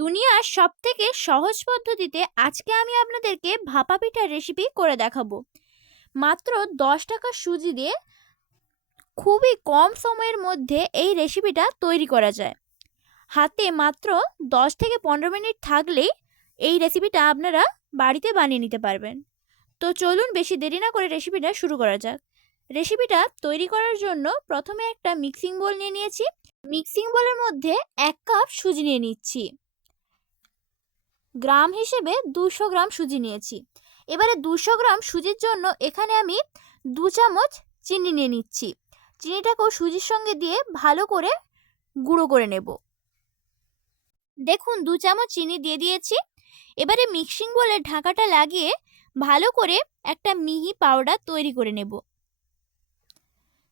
দুনিয়ার সবথেকে সহজ পদ্ধতিতে আজকে আমি আপনাদেরকে ভাপা পিঠার রেসিপি করে দেখাবো। মাত্র 10 টাকা সুজি দিয়ে খুবই কম সময়ের মধ্যে এই রেসিপিটা তৈরি করা যায়। হাতে মাত্র 10 থেকে 15 মিনিট থাকলেই এই রেসিপিটা আপনারা বাড়িতে বানিয়ে নিতে পারবেন। তো চলুন বেশি দেরি না করে রেসিপিটা শুরু করা যাক। রেসিপিটা তৈরি করার জন্য প্রথমে একটা মিক্সিং বোল নিয়ে নিয়েছি। মিক্সিং বোলের মধ্যে 1 কাপ সুজি নিয়ে নিচ্ছি। গ্রাম হিসেবে 200 গ্রাম সুজি নিয়েছি। এবারে 200 গ্রাম সুজির জন্য এখানে আমি 2 চামচ চিনি নিয়ে নিচ্ছি। চিনিটাকেও সুজির সঙ্গে দিয়ে ভালো করে গুঁড়ো করে নেব। দেখুন 2 চামচ চিনি দিয়ে দিয়েছি। এবারে মিক্সিং বোলের ঢাকাটা লাগিয়ে ভালো করে একটা মিহি পাউডার তৈরি করে নেব।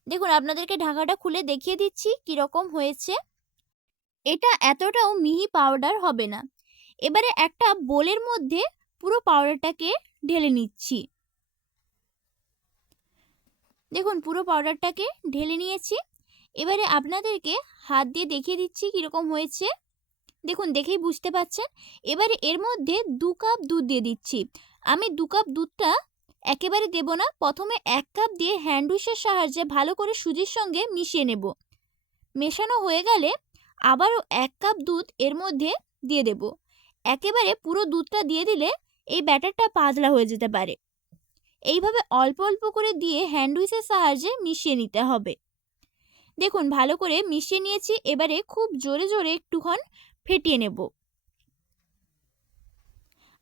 দেখুন আপনাদেরকে ঢাকাটা খুলে দেখিয়ে দিচ্ছি কীরকম হয়েছে। এটা এতটাও মিহি পাউডার হবে না। এবারে একটা বোলের মধ্যে পুরো পাউডারটাকে ঢেলে নিচ্ছি। দেখুন পুরো পাউডারটাকে ঢেলে নিয়েছি। এবারে আপনাদেরকে হাত দিয়ে দেখিয়ে দিচ্ছি কীরকম হয়েছে। দেখুন দেখেই বুঝতে পারছেন। এবারে এর মধ্যে 2 কাপ দুধ দিয়ে দিচ্ছি। আমি 2 কাপ দুধটা একেবারে দেব না, প্রথমে 1 কাপ দিয়ে হ্যান্ড উইশের সাহায্যে ভালো করে সুজির সঙ্গে মিশিয়ে নেব। মেশানো হয়ে গেলে আবারও 1 কাপ দুধ এর মধ্যে দিয়ে দেব। একেবারে পুরো দুধটা দিয়ে দিলে এই ব্যাটারটা পাতলা হয়ে যেতে পারে। এইভাবে অল্প অল্প করে দিয়ে হ্যান্ড উইচের সাহায্যে মিশিয়ে নিতে হবে। দেখুন ভালো করে মিশিয়ে নিয়েছি। এবারে খুব জোরে জোরে একটুক্ষণ ফেটিয়ে নেব।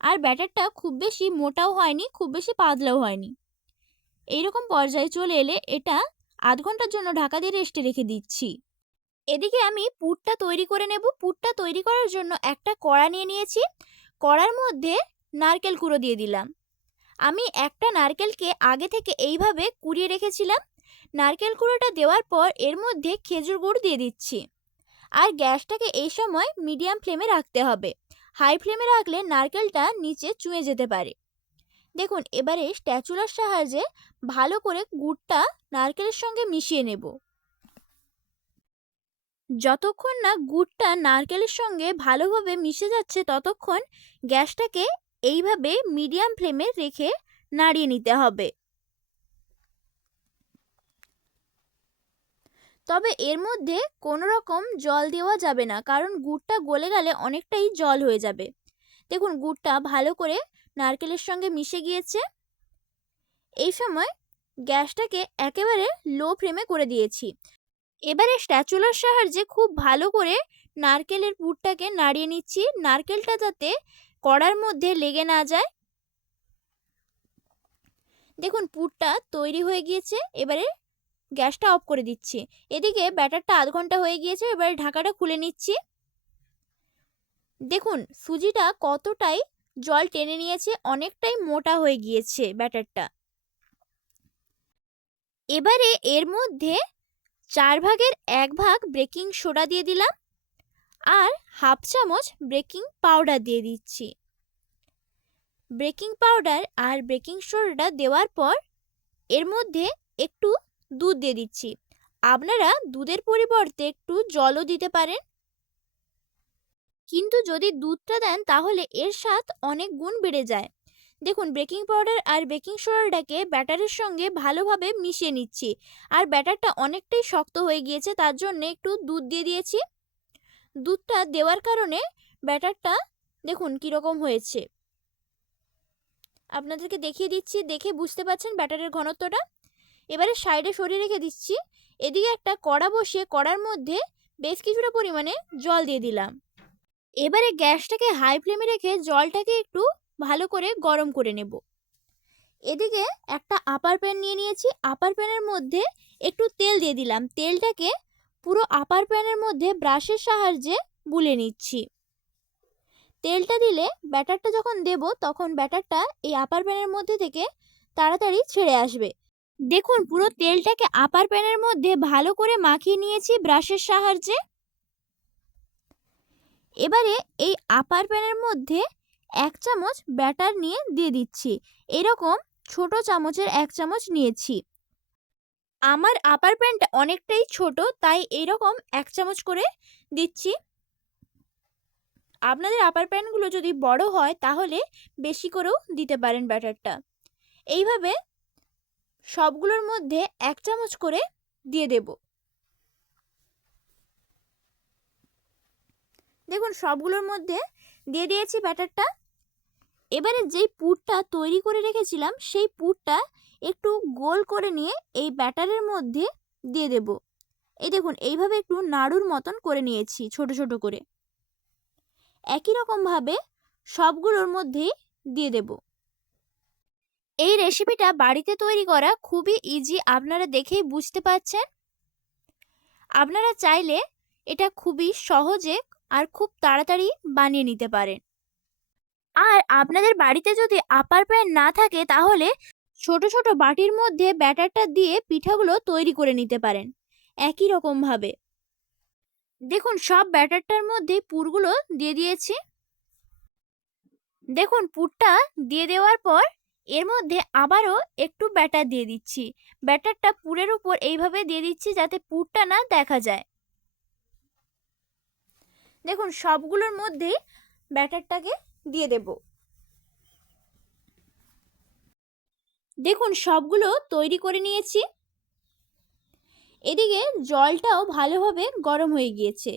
আর ব্যাটারটা খুব বেশি মোটাও হয়নি, খুব বেশি পাতলাও হয়নি। এইরকম পর্যায়ে চলে এলে এটা আধ ঘন্টার জন্য ঢাকা দিয়ে রেস্টে রেখে দিচ্ছি। এদিকে আমি পুরটা তৈরি করে নেব। পুরটা তৈরি করার জন্য একটা কড়া নিয়ে নিয়েছি। কড়ার মধ্যে নারকেল কুঁড়ো দিয়ে দিলাম। আমি একটা নারকেলকে আগে থেকে এইভাবে কুড়িয়ে রেখেছিলাম। নারকেল কুঁড়োটা দেওয়ার পর এর মধ্যে খেজুর গুড় দিয়ে দিচ্ছি। আর গ্যাসটাকে এই সময় মিডিয়াম ফ্লেমে রাখতে হবে। হাই ফ্লেমে রাখলে নারকেলটা নিচে চুঁয়ে যেতে পারে। দেখুন এবারে স্প্যাচুলার সাহায্যে ভালো করে গুড়টা নারকেলের সঙ্গে মিশিয়ে নেব। যতক্ষণ না গুড়টা নারকেলের সঙ্গে ভালোভাবে মিশে যাচ্ছে ততক্ষণ গ্যাসটাকে এইভাবে মিডিয়াম ফ্লেমে রেখে নাড়িয়ে নিতে হবে। তবে এর মধ্যে কোনো রকম জল দেওয়া যাবে না, কারণ গুড়টা গলে গেলে অনেকটাই জল হয়ে যাবে। দেখুন গুড়টা ভালো করে নারকেলের সঙ্গে মিশে গিয়েছে। এই সময় গ্যাসটাকে একেবারে লো ফ্লেমে করে দিয়েছি। এবারে স্প্যাচুলার সাহায্যে খুব ভালো করে নারকেলের পুরটাকে নাড়িয়ে নিচ্ছি, নারকেলটা যাতে কড়ার মধ্যে লেগে না যায়। দেখুন পুরটা তৈরি হয়ে গিয়েছে। এবারে গ্যাসটা অফ করে দিচ্ছি। এদিকে ব্যাটারটা আধ ঘন্টা হয়ে গিয়েছে। এবারে ঢাকাটা খুলে নিচ্ছি। দেখুন সুজিটা কতটাই জল টেনে নিয়েছে, অনেকটাই মোটা হয়ে গিয়েছে ব্যাটারটা। এবারে এর মধ্যে 1/4 ভাগ বেকিং সোডা দিয়ে দিলাম আর 1/2 চামচ বেকিং পাউডার দিয়ে দিচ্ছি। বেকিং পাউডার আর বেকিং সোডাটা দেওয়ার পর এর মধ্যে একটু দুধ দিয়ে দিচ্ছি। আপনারা দুধের পরিবর্তে একটু জলও দিতে পারেন, কিন্তু যদি দুধটা দেন তাহলে এর স্বাদ অনেক গুণ বেড়ে যায়। দেখুন বেকিং পাউডার আর বেকিং সোডাটাকে ব্যাটারের সঙ্গে ভালোভাবে মিশিয়ে নিচ্ছি। আর ব্যাটারটা অনেকটাই শক্ত হয়ে গিয়েছে, তার জন্য একটু দুধ দিয়ে দিয়েছি। দুধটা দেওয়ার কারণে ব্যাটারটা দেখুন কীরকম হয়েছে। আপনাদেরকে দেখিয়ে দিচ্ছি, দেখে বুঝতে পারছেন ব্যাটারের ঘনত্বটা। এবারে সাইডে সরিয়ে রেখে দিচ্ছি। এদিকে একটা কড়া বসিয়ে কড়ার মধ্যে বেশ কিছুটা পরিমাণে জল দিয়ে দিলাম। এবারে গ্যাসটাকে হাই ফ্লেমে রেখে জলটাকে একটু ভালো করে গরম করে নেব। এদিকে একটা আপার প্যান নিয়ে নিয়েছি। আপার প্যানের মধ্যে একটু তেল দিয়ে দিলাম। তেলটাকে পুরো আপার প্যানের মধ্যে ব্রাশের সাহায্যে বুলিয়ে নিচ্ছি। তেলটা দিলে ব্যাটারটা যখন দেব তখন ব্যাটারটা এই আপার প্যানের মধ্যে থেকে তাড়াতাড়ি ছেড়ে আসবে। দেখুন পুরো তেলটাকে আপার প্যানের মধ্যে ভালো করে মাখিয়ে নিয়েছি ব্রাশের সাহায্যে। এবারে এই আপার প্যানের মধ্যে 1 চামচ ব্যাটার নিয়ে দিয়ে দিচ্ছি। এরকম ছোট চামচের 1 চামচ নিয়েছি। আমার আপার প্যানটা অনেকটাই ছোট, তাই এইরকম 1 চামচ করে দিচ্ছি। আপনাদের আপার প্যানগুলো যদি বড় হয় তাহলে বেশি করেও দিতে পারেন ব্যাটারটা। এইভাবে সবগুলোর মধ্যে 1 চামচ করে দিয়ে দেব। দেখুন সবগুলোর মধ্যে দিয়ে দিয়েছি ব্যাটারটা। এবারে যেই পুরটা তৈরি করে রেখেছিলাম সেই পুরটা একটু গোল করে নিয়ে এই ব্যাটারের মধ্যে দিয়ে দেব। এই দেখুন এইভাবে একটু নাড়ুর মতন করে নিয়েছি ছোট ছোট করে। একই রকমভাবে সবগুলোর মধ্যেই দিয়ে দেব। এই রেসিপিটা বাড়িতে তৈরি করা খুবই ইজি, আপনারা দেখেই বুঝতে পারছেন। আপনারা চাইলে এটা খুবই সহজে আর খুব তাড়াতাড়ি বানিয়ে নিতে পারেন। আর আপনাদের বাড়িতে যদি আপার প্যান না থাকে তাহলে ছোট ছোট বাটির মধ্যে ব্যাটারটা দিয়ে পিঠাগুলো তৈরি করে নিতে পারেন একই রকমভাবে। দেখুন সব ব্যাটারটার মধ্যে পুরগুলো দিয়ে দিয়েছি। দেখুন পুরটা দিয়ে দেওয়ার পর এর মধ্যে আবারও একটু ব্যাটার দিয়ে দিচ্ছি। ব্যাটারটা পুরের উপর এইভাবে দিয়ে দিচ্ছি যাতে পুরটা না দেখা যায়। দেখুন সবগুলোর মধ্যেই ব্যাটারটাকে দিয়ে দেব। দেখুন সবগুলো তৈরি করে নিয়েছি। এদিকে জলটাও ভালোভাবে গরম হয়ে গিয়েছে।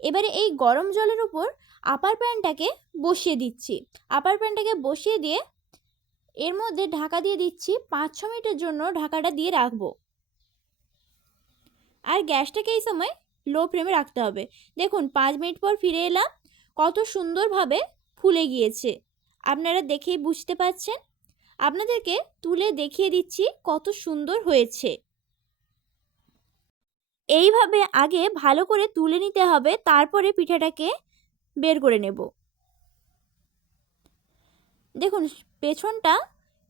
এবারে এই গরম জলের উপর আপার প্যানটাকে বসিয়ে দিচ্ছি। আপার প্যানটাকে বসিয়ে দিয়ে এর মধ্যে ঢাকা দিয়ে দিচ্ছি। 5-6 মিনিটের জন্য ঢাকাটা দিয়ে রাখবো। আর গ্যাসটাকে এই সময় লো ফ্লেমে রাখতে হবে। দেখুন 5 মিনিট পর ফিরে এলাম। কত সুন্দরভাবে ফুলে গিয়েছে, আপনারা দেখেই বুঝতে পারছেন। আপনাদেরকে তুলে দেখিয়ে দিচ্ছি কত সুন্দর হয়েছে। এইভাবে আগে ভালো করে তুলে নিতে হবে, তারপরে পিঠাটাকে বের করে নেব। দেখুন পেছনটা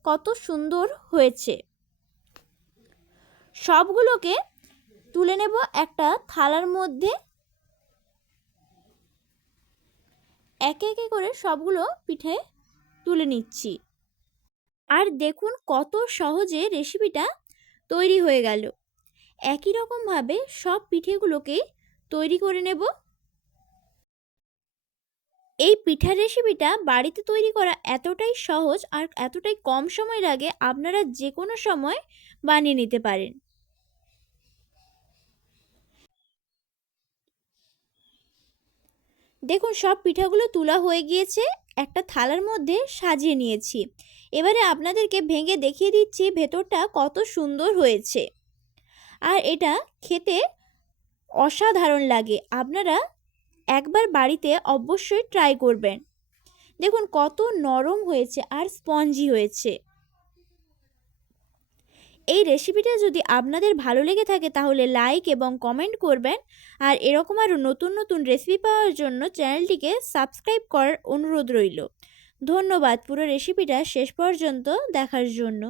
কত সুন্দর হয়েছে। সবগুলোকে তুলে নেব একটা থালার মধ্যে। একে একে করে সবগুলো পিঠে তুলে নিচ্ছি। আর দেখুন কত সহজে রেসিপিটা তৈরি হয়ে গেল। একই রকমভাবে সব পিঠেগুলোকে তৈরি করে নেব। এই পিঠার রেসিপিটা বাড়িতে তৈরি করা এতটাই সহজ আর এতটাই কম সময় লাগে, আপনারা যে কোনো সময় বানিয়ে নিতে পারেন। দেখুন সব পিঠাগুলো তোলা হয়ে গিয়েছে, একটা থালার মধ্যে সাজিয়ে নিয়েছি। এবারে আপনাদেরকে ভেঙে দেখিয়ে দিচ্ছি ভেতরটা কত সুন্দর হয়েছে। আর এটা খেতে অসাধারণ লাগে, আপনারা একবার বাড়িতে অবশ্যই ট্রাই করবেন। দেখুন কত নরম হয়েছে আর স্পঞ্জি হয়েছে। এই রেসিপিটা যদি আপনাদের ভালো লেগে থাকে তাহলে লাইক এবং কমেন্ট করবেন। আর এরকম আরও নতুন নতুন রেসিপি পাওয়ার জন্য চ্যানেলটিকে সাবস্ক্রাইব করার অনুরোধ রইল। ধন্যবাদ পুরো রেসিপিটা শেষ পর্যন্ত দেখার জন্য।